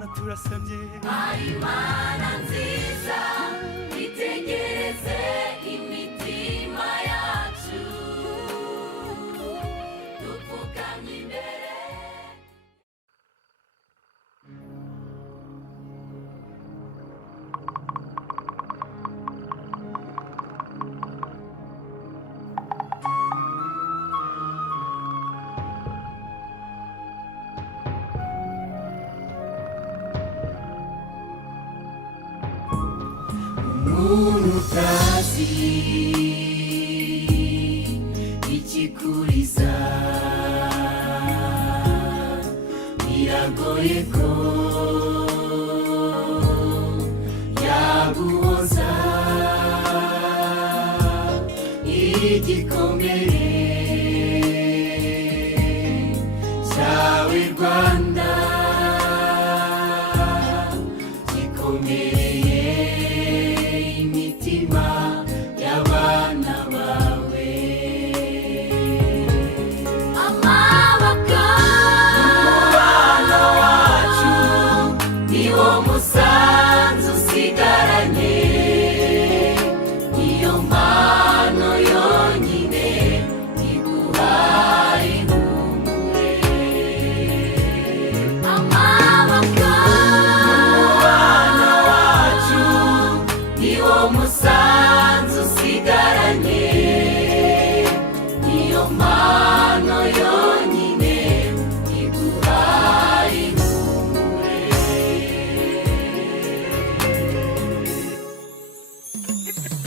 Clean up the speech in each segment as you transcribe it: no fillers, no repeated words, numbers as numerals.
Mana turasabye Imana nziza itegereze imitima yacu dupfukamye imbere Utazi ikikuriza biragoye ko yaguhoza igikomere cyawe Rwanda gikomeye imitima y'abana bawe amaboko umubano wacu niwo musanzu usigaranye niyo mpano yonyine iguhaye ihumure amaboko umubano wacu niwo musanzu usigaranye niyo mpano yonyine iguhaye ihumure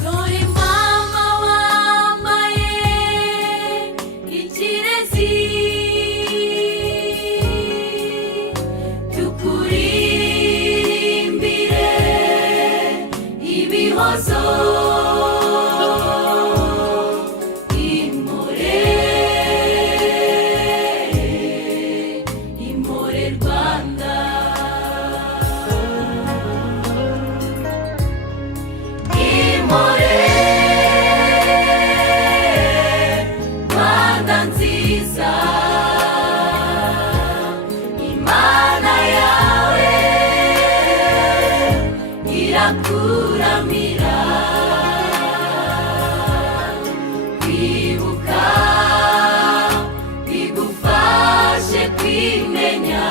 dore mama wambaye ikirezi tukuririmbire ibihozo impore Rwanda impore Rwanda nziza Imana yawe irakuramira kwibuka bigufashe kwimenya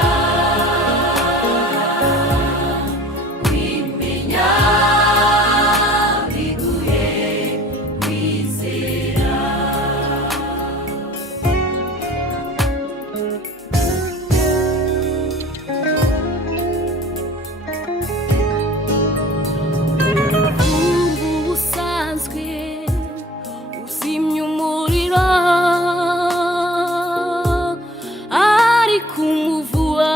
biguhe kwizera ubusanzwe uzimya umuriro ariko umuvuba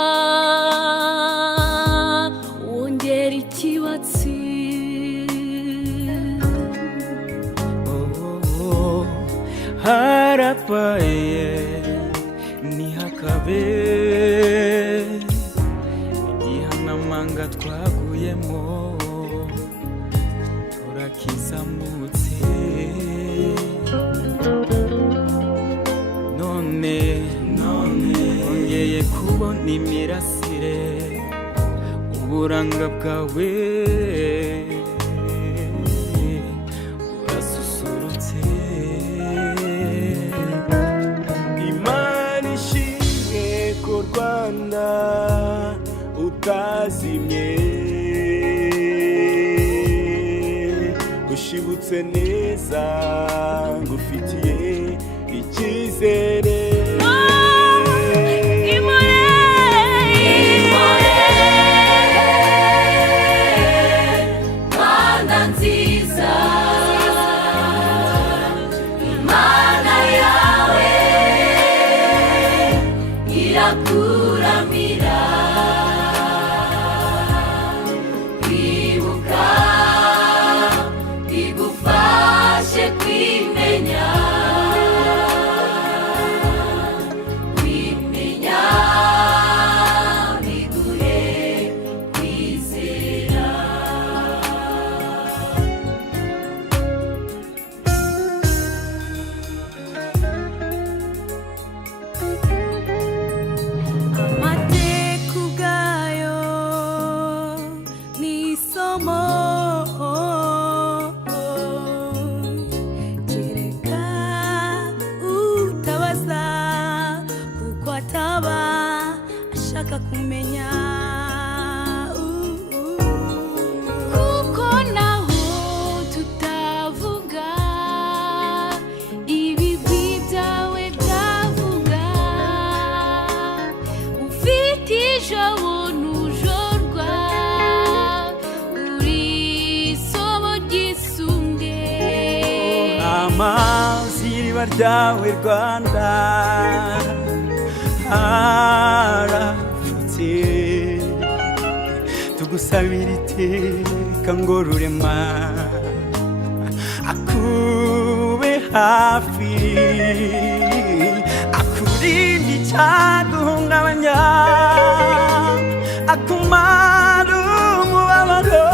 wongera ikibatsi harapaye ntihakabe igihanamanga twaguyemo turakizamutse none ongeye kubona imirasire uburanga bwawe burasusurutse Imana ishimwe ko Rwanda utazimye ushibutse neza ngufitiye icyizere Rwanda nziza Imana yawe irakuramira kwibuka bigufashe kwimenya kwimenya kuko naho tutavuga ibigwi byawe byavuga ufite ijabo ntujorwa uri isomo ryisumbye amazi iriba ryawe Rwanda arafutse tugusabira iteka ngo rurema akube hafi akurinde icyaduhungabanya akumara umubabaro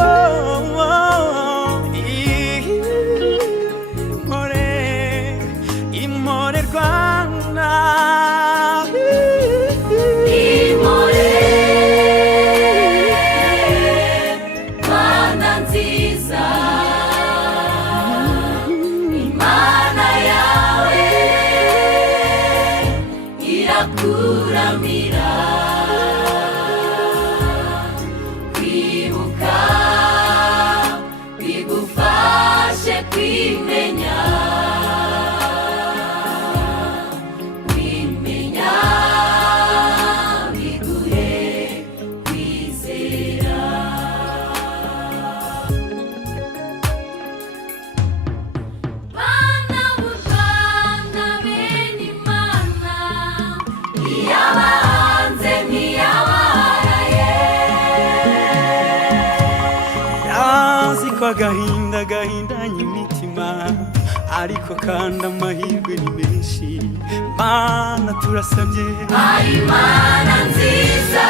impore Rwanda Mana nziza Imana yawe irakuramira kwibuka bigufashe kwimenya agahinda gahindanye imitima ariko kandi amahirwe ni menshi Mana turasabye Mana nziza